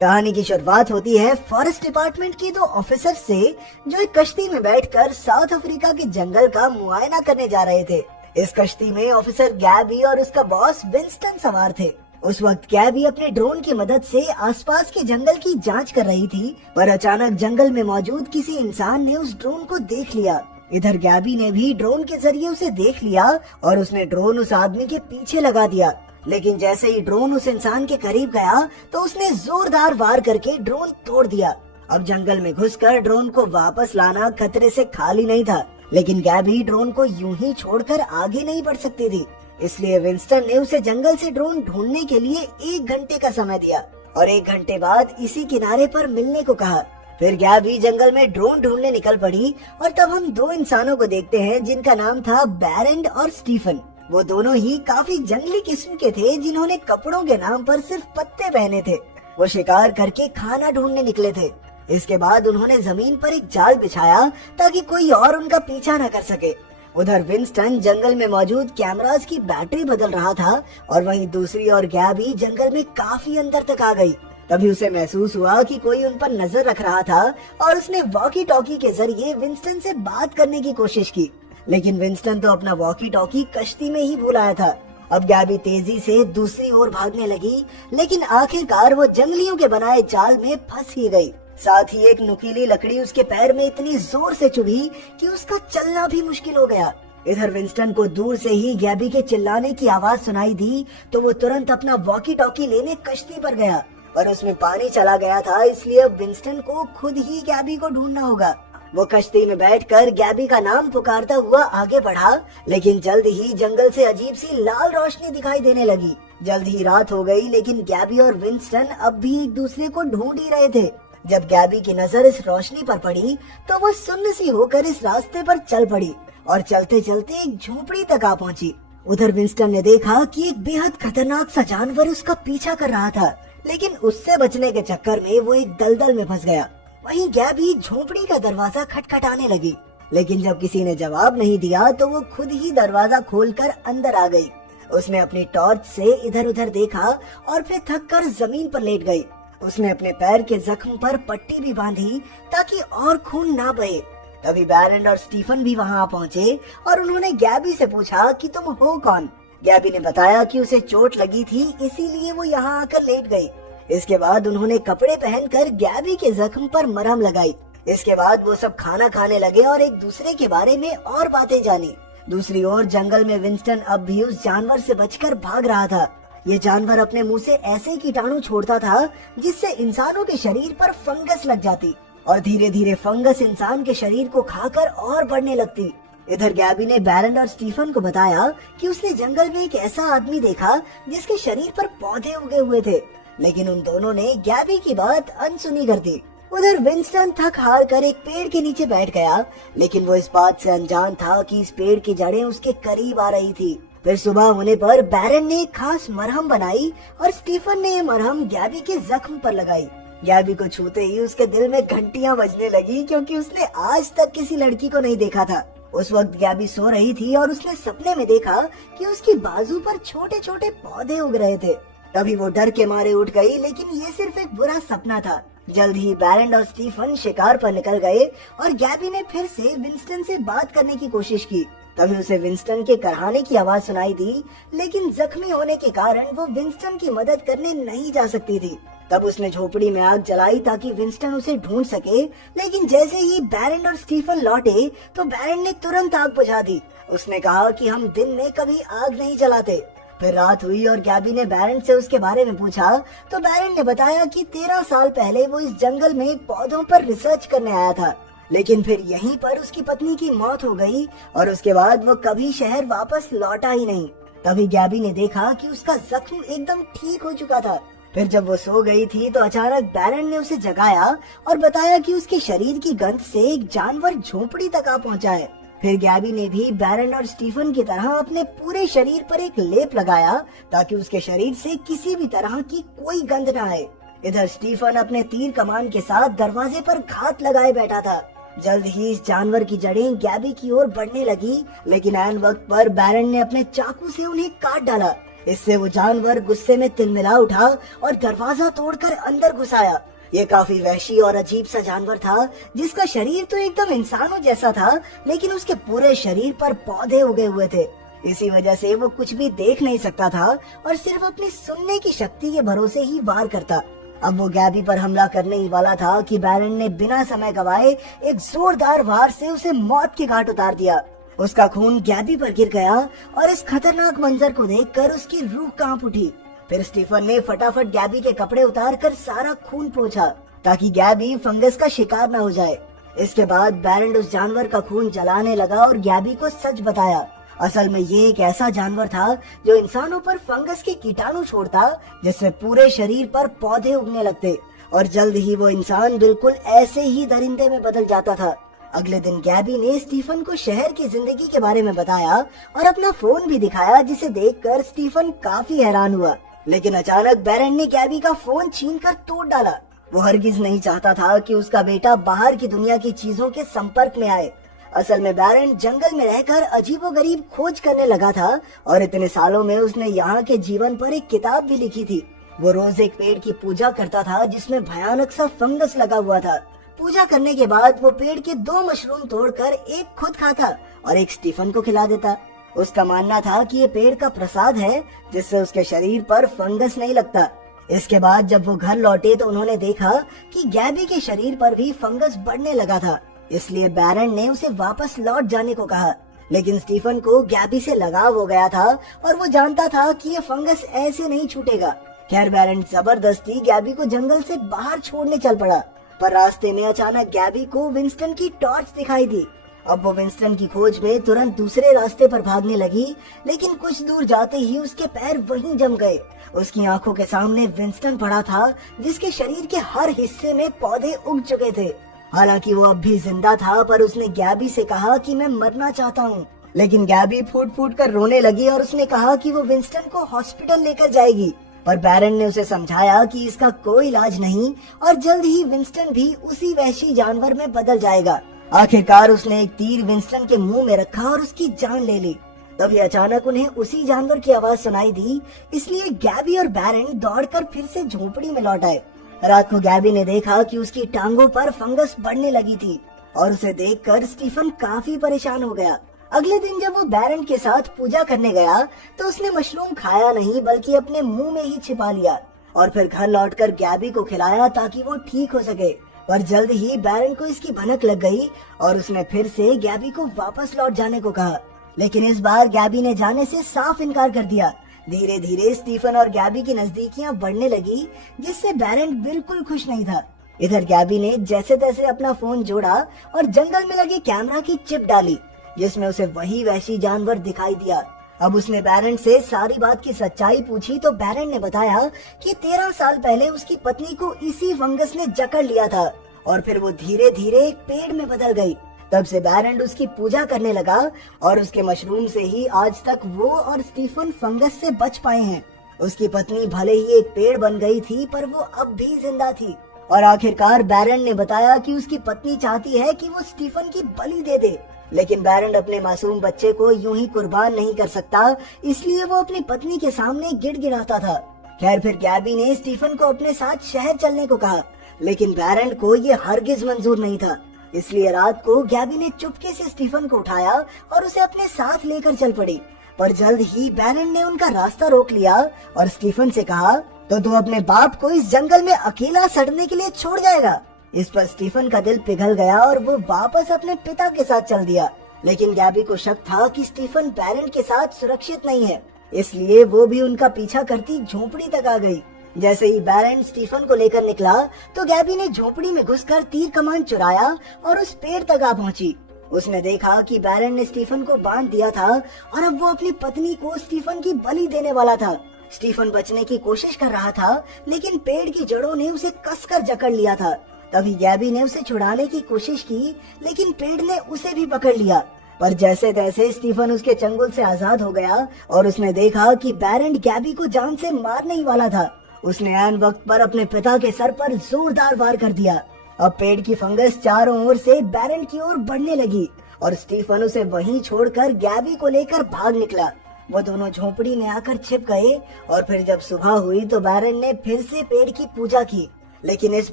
कहानी की शुरुआत होती है फॉरेस्ट डिपार्टमेंट की दो ऑफिसर से, जो एक कश्ती में बैठकर साउथ अफ्रीका के जंगल का मुआयना करने जा रहे थे। इस कश्ती में ऑफिसर गैबी और उसका बॉस विंस्टन सवार थे। उस वक्त गैबी अपने ड्रोन की मदद से आसपास के जंगल की जांच कर रही थी, पर अचानक जंगल में मौजूद किसी इंसान ने उस ड्रोन को देख लिया। इधर गैबी ने भी ड्रोन के जरिए उसे देख लिया और उसने ड्रोन उस आदमी के पीछे लगा दिया। लेकिन जैसे ही ड्रोन उस इंसान के करीब गया तो उसने जोरदार वार करके ड्रोन तोड़ दिया। अब जंगल में घुसकर ड्रोन को वापस लाना खतरे से खाली नहीं था, लेकिन गैबी ड्रोन को यूं ही छोड़कर आगे नहीं बढ़ सकती थी। इसलिए विंस्टन ने उसे जंगल से ड्रोन ढूंढने के लिए 1 घंटे का समय दिया और 1 घंटे बाद इसी किनारे पर मिलने को कहा। फिर गैबी जंगल में ड्रोन ढूंढने निकल पड़ी और तब हम दो इंसानों को देखते हैं जिनका नाम था बैरन और स्टीफन। वो दोनों ही काफी जंगली किस्म के थे, जिन्होंने कपड़ों के नाम पर सिर्फ पत्ते पहने थे। वो शिकार करके खाना ढूंढने निकले थे। इसके बाद उन्होंने जमीन पर एक जाल बिछाया ताकि कोई और उनका पीछा न कर सके। उधर विंस्टन जंगल में मौजूद कैमरास की बैटरी बदल रहा था और वहीं दूसरी ओर गैबी जंगल में काफी अंदर तक आ गई। तभी उसे महसूस हुआ कि कोई उन पर नजर रख रहा था और उसने वॉकी टॉकी के जरिए विंस्टन से बात करने की कोशिश की, लेकिन विंस्टन तो अपना वॉकी टॉकी कश्ती में ही भूल आया था। अब गैबी तेजी से दूसरी ओर भागने लगी, लेकिन आखिरकार वो जंगलियों के बनाए जाल में फंस ही गई। साथ ही एक नुकीली लकड़ी उसके पैर में इतनी जोर से चुभी कि उसका चलना भी मुश्किल हो गया। इधर विंस्टन को दूर से ही गैबी के चिल्लाने की आवाज सुनाई दी तो वो तुरंत अपना वॉकी टॉकी लेने कश्ती पर गया, पर उसमें पानी चला गया था, इसलिए अब विंस्टन को खुद ही गैबी को ढूंढना होगा। वो कश्ती में बैठकर गैबी का नाम पुकारता हुआ आगे बढ़ा, लेकिन जल्द ही जंगल से अजीब सी लाल रोशनी दिखाई देने लगी। जल्द ही रात हो गई, लेकिन गैबी और विंस्टन अब भी एक दूसरे को ढूंढ ही रहे थे। जब गैबी की नजर इस रोशनी पर पड़ी तो वो सुन्न सी होकर इस रास्ते पर चल पड़ी और चलते चलते एक झोपड़ी तक आ पहुंची। उधर विंस्टन ने देखा कि एक बेहद खतरनाक सा जानवर उसका पीछा कर रहा था, लेकिन उससे बचने के चक्कर में वो एक दलदल में फंस गया। वहीं गैबी झोपड़ी का दरवाजा खटखटाने लगी, लेकिन जब किसी ने जवाब नहीं दिया तो वो खुद ही दरवाजा खोलकर अंदर आ गई। उसने अपनी टॉर्च से इधर उधर देखा और फिर थककर जमीन पर लेट गई। उसने अपने पैर के जख्म पर पट्टी भी बांधी ताकि और खून ना बहे। तभी बैरन और स्टीफन भी वहां आ पहुंचे और उन्होंने गैबी से पूछा कि तुम हो कौन। गैबी ने बताया कि उसे चोट लगी थी, इसीलिए वो यहाँ आकर लेट गई। इसके बाद उन्होंने कपड़े पहनकर गैबी के जख्म पर मरहम लगाई। इसके बाद वो सब खाना खाने लगे और एक दूसरे के बारे में और बातें जानी। दूसरी ओर जंगल में विंस्टन अब भी उस जानवर से बचकर भाग रहा था। ये जानवर अपने मुंह से ऐसे कीटाणु छोड़ता था जिससे इंसानों के शरीर पर फंगस लग जाती और धीरे धीरे फंगस इंसान के शरीर को खाकर और बढ़ने लगती। इधर गैबी ने बैरन और स्टीफन को बताया कि उसने जंगल में एक ऐसा आदमी देखा जिसके शरीर पर पौधे उगे हुए थे, लेकिन उन दोनों ने गैबी की बात अनसुनी कर दी। उधर विंस्टन थक हार कर एक पेड़ के नीचे बैठ गया, लेकिन वो इस बात से अनजान था कि इस पेड़ की जड़ें उसके करीब आ रही थी। फिर सुबह होने पर बैरन ने एक खास मरहम बनाई और स्टीफन ने ये मरहम गैबी के जख्म पर लगाई। गैबी को छूते ही उसके दिल में घंटियां बजने लगी, क्योंकि उसने आज तक किसी लड़की को नहीं देखा था। उस वक्त गैबी सो रही थी और उसने सपने में देखा कि उसकी बाजू पर छोटे छोटे पौधे उग रहे थे। तभी वो डर के मारे उठ गई, लेकिन ये सिर्फ एक बुरा सपना था। जल्द ही बैरन और स्टीफन शिकार पर निकल गए और गैबी ने फिर से विंस्टन से बात करने की कोशिश की। तभी उसे विंस्टन के कराहने की आवाज सुनाई दी, लेकिन जख्मी होने के कारण वो विंस्टन की मदद करने नहीं जा सकती थी। तब उसने झोपड़ी में आग जलाई ताकि विंस्टन उसे ढूंढ सके, लेकिन जैसे ही बैरन और स्टीफन लौटे तो बैरन ने तुरंत आग बुझा दी। उसने कहा कि हम दिन में कभी आग नहीं जलाते। फिर रात हुई और गैबी ने बैरन से उसके बारे में पूछा तो बैरन ने बताया कि 13 साल पहले वो इस जंगल में पौधों पर रिसर्च करने आया था, लेकिन फिर यहीं पर उसकी पत्नी की मौत हो गई और उसके बाद वो कभी शहर वापस लौटा ही नहीं। तभी गैबी ने देखा कि उसका जख्म एकदम ठीक हो चुका था। फिर जब वो सो गई थी तो अचानक बैरन ने उसे जगाया और बताया कि उसके शरीर की गंध से एक जानवर झोपड़ी तक आ पहुंचा है। फिर गैबी ने भी बैरन और स्टीफन की तरह अपने पूरे शरीर पर एक लेप लगाया ताकि उसके शरीर से किसी भी तरह की कोई गंध न आए। इधर स्टीफन अपने तीर कमान के साथ दरवाजे पर घात लगाए बैठा था। जल्द ही इस जानवर की जड़ें गैबी की ओर बढ़ने लगी, लेकिन ऐन वक्त पर बैरन ने अपने चाकू से उन्हें काट डाला। इससे वो जानवर गुस्से में तिलमिला उठा और दरवाजा तोड़कर अंदर घुस आया। ये काफी वहशी और अजीब सा जानवर था, जिसका शरीर तो एकदम इंसानों जैसा था, लेकिन उसके पूरे शरीर पर पौधे उगे हुए थे। इसी वजह से वो कुछ भी देख नहीं सकता था और सिर्फ अपनी सुनने की शक्ति के भरोसे ही वार करता। अब वो गैबी पर हमला करने ही वाला था कि बैरन ने बिना समय गवाए एक जोरदार वार से उसे मौत के घाट उतार दिया। उसका खून गैबी पर गिर गया और इस खतरनाक मंजर को देखकर उसकी रूह कांप उठी। फिर स्टीफन ने फटाफट गैबी के कपड़े उतारकर सारा खून पोंछा ताकि गैबी फंगस का शिकार न हो जाए। इसके बाद बैरन उस जानवर का खून जलाने लगा और गैबी को सच बताया। असल में ये एक ऐसा जानवर था जो इंसानों पर फंगस के कीटाणु छोड़ता, जिससे पूरे शरीर पर पौधे उगने लगते और जल्द ही वो इंसान बिल्कुल ऐसे ही दरिंदे में बदल जाता था। अगले दिन गैबी ने स्टीफन को शहर की जिंदगी के बारे में बताया और अपना फोन भी दिखाया, जिसे देखकर स्टीफन काफी हैरान हुआ। लेकिन अचानक बैरन ने गैबी का फोन छीनकर तोड़ डाला। वो हरगिज नहीं चाहता था कि उसका बेटा बाहर की दुनिया की चीजों के संपर्क में आए। असल में बैरन जंगल में रहकर अजीबोगरीब खोज करने लगा था और इतने सालों में उसने यहाँ के जीवन पर एक किताब भी लिखी थी। वो रोज एक पेड़ की पूजा करता था जिसमें भयानक सा फंगस लगा हुआ था। पूजा करने के बाद वो पेड़ के 2 मशरूम तोड़कर एक खुद खाता और एक स्टीफन को खिला देता। उसका मानना था कि ये पेड़ का प्रसाद है, जिससे उसके शरीर पर फंगस नहीं लगता। इसके बाद जब वो घर लौटे तो उन्होंने देखा कि गैबी के शरीर पर भी फंगस बढ़ने लगा था। इसलिए बैरन ने उसे वापस लौट जाने को कहा, लेकिन स्टीफन को गैबी से लगाव हो गया था और वो जानता था कि ये फंगस ऐसे नहीं छूटेगा। खैर बैरन जबरदस्ती गैबी को जंगल से बाहर छोड़ने चल पड़ा, पर रास्ते में अचानक गैबी को विंस्टन की टॉर्च दिखाई दी। अब वो विंस्टन की खोज में तुरंत दूसरे रास्ते पर भागने लगी, लेकिन कुछ दूर जाते ही उसके पैर वहीं जम गए। उसकी आंखों के सामने विंस्टन पड़ा था, जिसके शरीर के हर हिस्से में पौधे उग चुके थे। हालांकि वो अब भी जिंदा था, पर उसने गैबी से कहा कि मैं मरना चाहता हूँ। लेकिन गैबी फूट फूट कर रोने लगी और उसने कहा कि वो विंस्टन को हॉस्पिटल लेकर जाएगी, पर बैरन ने उसे समझाया कि इसका कोई इलाज नहीं और जल्द ही विंस्टन भी उसी वहशी जानवर में बदल जाएगा। आखिरकार उसने एक तीर विंस्टन के मुंह में रखा और उसकी जान ले ली। तभी अचानक उन्हें उसी जानवर की आवाज सुनाई दी, इसलिए गैबी और बैरन दौड़कर फिर से झोपड़ी में लौट आए। रात को गैबी ने देखा कि उसकी टांगों पर फंगस बढ़ने लगी थी और उसे देखकर स्टीफन काफी परेशान हो गया। अगले दिन जब वो बैरन के साथ पूजा करने गया तो उसने मशरूम खाया नहीं, बल्कि अपने मुंह में ही छिपा लिया और फिर घर लौटकर गैबी को खिलाया ताकि वो ठीक हो सके। पर जल्द ही बैरन को इसकी भनक लग गई और उसने फिर से गैबी को वापस लौट जाने को कहा, लेकिन इस बार गैबी ने जाने से साफ इनकार कर दिया। धीरे धीरे स्टीफन और गैबी की नजदीकियां बढ़ने लगी, जिससे बैरन बिल्कुल खुश नहीं था। इधर गैबी ने जैसे तैसे अपना फोन जोड़ा और जंगल में लगे कैमरा की चिप डाली, जिसमें उसे वही वहशी जानवर दिखाई दिया। अब उसने बैरन से सारी बात की सच्चाई पूछी तो बैरन ने बताया कि 13 साल पहले उसकी पत्नी को इसी फंगस ने जकड़ लिया था और फिर वो धीरे धीरे एक पेड़ में बदल गई। तब से बैरन उसकी पूजा करने लगा और उसके मशरूम से ही आज तक वो और स्टीफन फंगस से बच पाए हैं। उसकी पत्नी भले ही एक पेड़ बन गई थी, पर वो अब भी जिंदा थी। और आखिरकार बैरन ने बताया कि उसकी पत्नी चाहती है कि वो स्टीफन की बलि दे दे, लेकिन बैरन अपने मासूम बच्चे को यूं ही कुर्बान नहीं कर सकता, इसलिए वो अपनी पत्नी के सामने गिड़गिड़ाता था। खैर फिर गैबी ने स्टीफन को अपने साथ शहर चलने को कहा, लेकिन बैरन को ये हरगिज मंजूर नहीं था। इसलिए रात को गैबी ने चुपके से स्टीफन को उठाया और उसे अपने साथ लेकर चल पड़ी। पर जल्द ही बैरन ने उनका रास्ता रोक लिया और स्टीफन से कहा, तो तू अपने बाप को इस जंगल में अकेला सड़ने के लिए छोड़ जाएगा? इस पर स्टीफन का दिल पिघल गया और वो वापस अपने पिता के साथ चल दिया। लेकिन गैबी को शक था कि स्टीफन बैरन के साथ सुरक्षित नहीं है, इसलिए वो भी उनका पीछा करती झोपड़ी तक आ गई। जैसे ही बैरन स्टीफन को लेकर निकला तो गैबी ने झोपड़ी में घुसकर तीर कमान चुराया और उस पेड़ तक आ पहुंची। उसने देखा कि बैरन ने स्टीफन को बांध दिया था और अब वो अपनी पत्नी को स्टीफन की बलि देने वाला था। स्टीफन बचने की कोशिश कर रहा था, लेकिन पेड़ की जड़ों ने उसे कसकर जकड़ लिया था। तभी गैबी ने उसे छुड़ाने की कोशिश की, लेकिन पेड़ ने उसे भी पकड़ लिया। पर जैसे तैसे स्टीफन उसके चंगुल से आजाद हो गया और उसने देखा कि बैरन गैबी को जान से मारने ही वाला था। उसने ऐन वक्त पर अपने पिता के सर पर जोरदार वार कर दिया। अब पेड़ की फंगस चारों ओर से बैरन की ओर बढ़ने लगी और स्टीफन उसे वहीं छोड़कर गैबी को लेकर भाग निकला। वो दोनों झोपड़ी में आकर छिप गए और फिर जब सुबह हुई तो बैरन ने फिर से पेड़ की पूजा की, लेकिन इस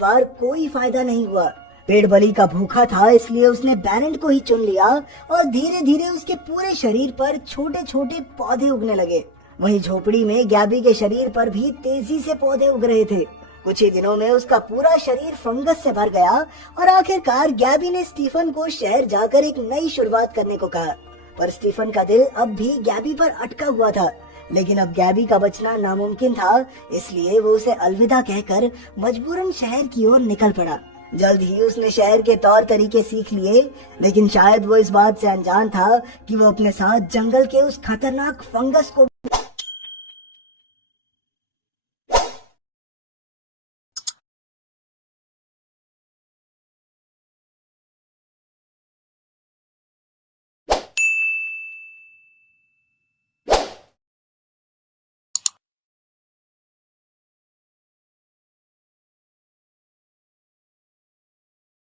बार कोई फायदा नहीं हुआ। पेड़ बलि का भूखा था, इसलिए उसने बैरन को ही चुन लिया और धीरे धीरे उसके पूरे शरीर पर छोटे छोटे पौधे उगने लगे। वहीं झोपड़ी में गैबी के शरीर पर भी तेजी से पौधे उग रहे थे। कुछ ही दिनों में उसका पूरा शरीर फंगस से भर गया और आखिरकार गैबी ने स्टीफन को शहर जाकर एक नई शुरुआत करने को कहा। पर स्टीफन का दिल अब भी गैबी पर अटका हुआ था, लेकिन अब गैबी का बचना नामुमकिन था, इसलिए वो उसे अलविदा कहकर मजबूरन शहर की ओर निकल पड़ा। जल्द ही उसने शहर के तौर तरीके सीख लिए, लेकिन शायद वो इस बात से अनजान था कि वो अपने साथ जंगल के उस खतरनाक फंगस को